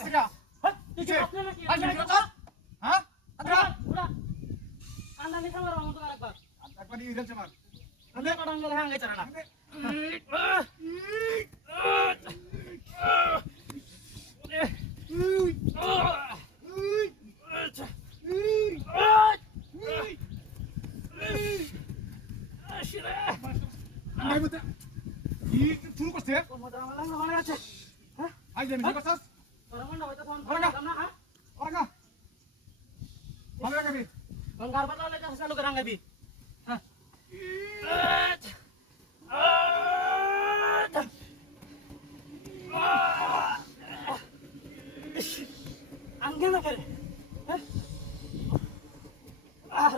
Asika. তুই কি আপনি নাকি Ay, hindi ka? Ha? Andra. উড়া কান্দা নি সামনে রমন তো আরেকবার Takpan ni Idel Chamar. আমি কটাঙ্গেল হাঙ্গে চারা না Ay, buta. Tulu ko siya. কোন মধ্যে আমার লাগা মানে আছে হ্যাঁ Ay, dami ni Basas. Raman হয়তো ফোন Orang ka? না হ্যাঁ Orang ka? Mamaya kami. গঙ্গার পাতা লাগে চালু করে হাঙ্গাবি হ্যাঁ আঙ্গে না করে হ্যাঁ আর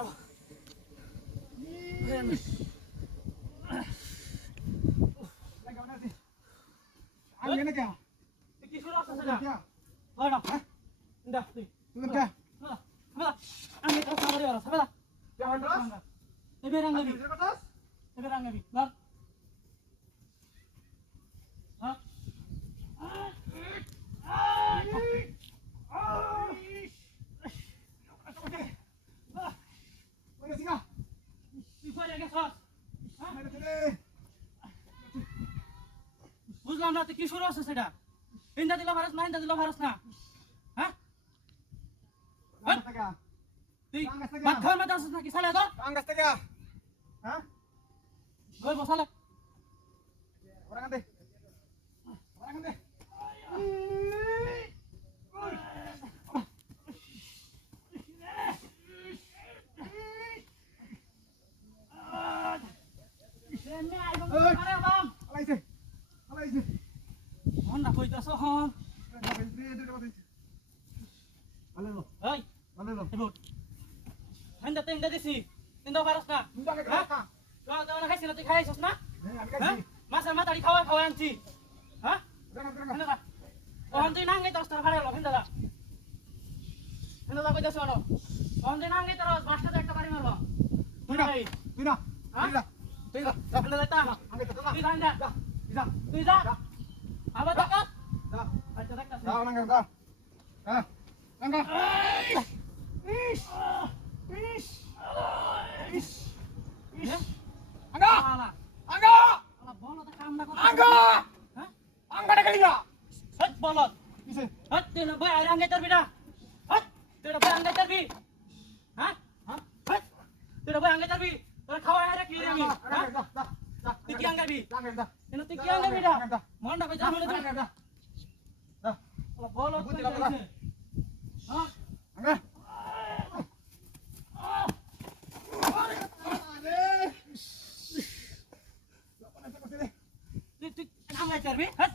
Lagi mana sih? Angin na kya? কি শুরু আছে সেটা Kya? হয় না হ্যাঁ ইন্দা তুই Tulad kya? আমি তো সামনে আর সামনে Kya Andras? এবে রাঙ্গাবি Idel Basas? এবে রাঙ্গাবি বল হ্যাঁ Oye, siga. তুই করে গেছস Ano tuli? বুঝলাম না তুই কি শুরু আছে সেটা ইন্দা দিল ভারস না ইন্দা দিল ভারস না হ্যাঁ Angas na kya? তুই Angas na ভাত kya? খাওয়ার মধ্যে আসিস নাকি সালে তো Angas na kya? Ha? ওই বসালে Orang ande. Orang ande. এমনি আইবো আরে বাম Alay si. Alay si. হন না কইতাছ হন Alay lo. এই Alay lo. এবুট ইন্দা তো ইন্দা দিছি ইন্দা ভারস না Hindi ka kaya ka. তো তো না খাইছিস না তুই খাইছিস না Hey, abi হ্যাঁ kasi. মাছের মাথাড়ি খাওয়া খাওয়া আনছি হ্যাঁ Tara. হিন্দা ওহন তুই নাঙ্গে তোর তোর ভাড়া হিন্দা দা হিন্দা দা কইতাছ না ওহন তুই নাঙ্গে তোর বাসটা একটা বাড়ি মারবা Tira. এই Tira. Ha? Tira. Tira. Hinda দা তা Angkat ka na. তুই জান যা Isa. তুই যা আবার দেখা Da. আচ্ছা দেখা Da, nangga ka. Ha. Nangga. Angga. আলা Angga. আলা বলো তো কাম না করতে Angga. হ্যাঁ Angga na kaliya. সত বলো Isa. হট তুই না বই আরে আঙ্গে তোর বিটা হট তুই না বই আঙ্গে তোর বি হ্যাঁ হ্যাঁ হট তুই না বই আঙ্গে তোর বি তোর খাওয়া আরে কি রে আমি হ্যাঁ Da. Da. Da. তুই কি আঙ্গাবি Angga da. এনে তুই কি আঙ্গাবি রা Angga da. মনটা কই জানো তুই Angga da. Da. আলা বলো বুঝি তুই না, বলা। হ্যাঁ Angga. তুই তুই আঙ্গাই তোর বি হট